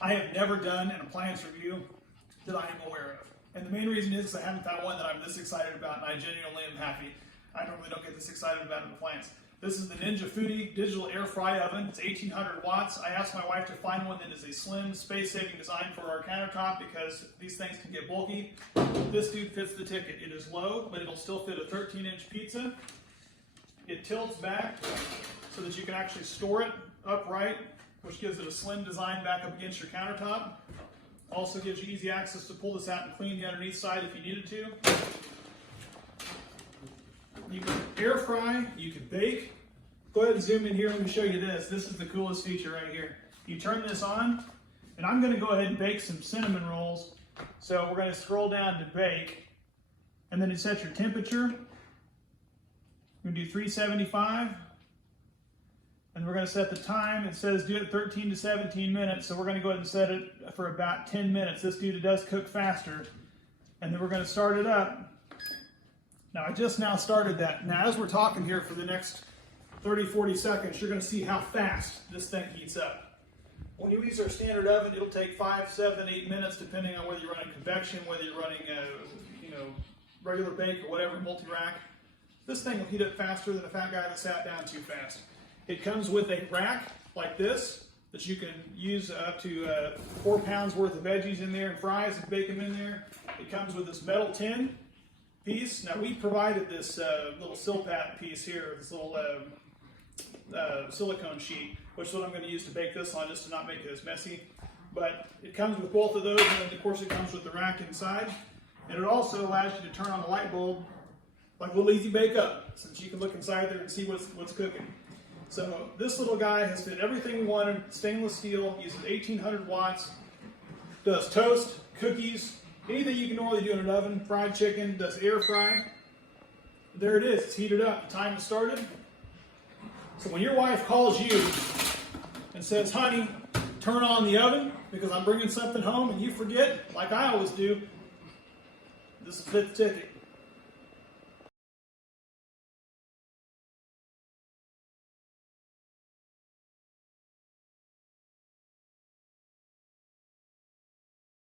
I have never done an appliance review that I am aware of. And the main reason is I haven't found one that I'm this excited about, and I genuinely am happy. I normally don't get this excited about an appliance. This is the Ninja Foodie digital air fry oven. It's 1800 watts. I asked my wife to find one that is a slim, space-saving design for our countertop because these things can get bulky. This dude fits the ticket. It is low, but it'll still fit a 13-inch pizza. It tilts back so that you can actually store it upright, which gives it a slim design back up against your countertop. Also gives you easy access to pull this out and clean the underneath side if you needed to. You can air fry, you can bake. Go ahead and zoom in here, let me show you this. This is the coolest feature right here. You turn this on, and I'm gonna go ahead and bake some cinnamon rolls. So we're gonna scroll down to bake, and then it sets your temperature. We're gonna do 375. And we're going to set the time. It says do it 13 to 17 minutes, so we're going to go ahead and set it for about 10 minutes. This dude does cook faster. And then we're going to start it up. Now, I just now started that. Now, as we're talking here for the next 30, 40 seconds, you're going to see how fast this thing heats up. When you use our standard oven, it'll take 5, 7, 8 minutes, depending on whether you're running convection, whether you're running regular bake or whatever, multi-rack. This thing will heat up faster than a fat guy that sat down too fast. It comes with a rack like this that you can use up to 4 pounds worth of veggies in there and fries and bake them in there. It comes with this metal tin piece. Now we provided this little Silpat piece here, this little silicone sheet, which is what I'm going to use to bake this on just to not make it as messy. But it comes with both of those, and then of course it comes with the rack inside. And it also allows you to turn on the light bulb like a little easy bake up, since you can look inside there and see what's cooking. So this little guy has fit everything we wanted. Stainless steel, uses 1800 watts, does toast, cookies, anything you can normally do in an oven, fried chicken, does air fry. There it is, it's heated up, the time has started. So when your wife calls you and says, honey, turn on the oven because I'm bringing something home and you forget, like I always do, this is the fifth ticket.